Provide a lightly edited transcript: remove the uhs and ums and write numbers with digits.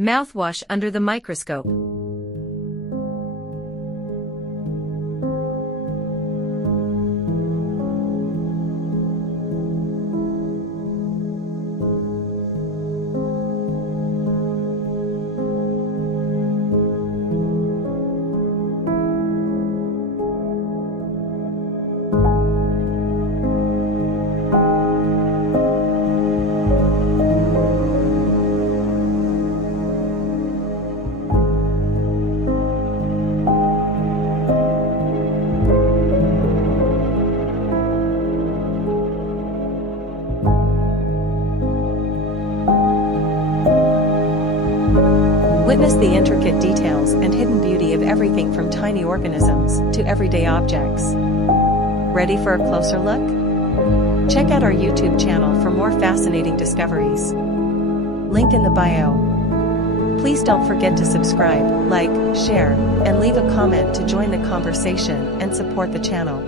Mouthwash under the microscope. Witness the intricate details and hidden beauty of everything from tiny organisms to everyday objects. Ready for a closer look? Check out our YouTube channel for more fascinating discoveries. Link in the bio. Please don't forget to subscribe, like, share, and leave a comment to join the conversation and support the channel.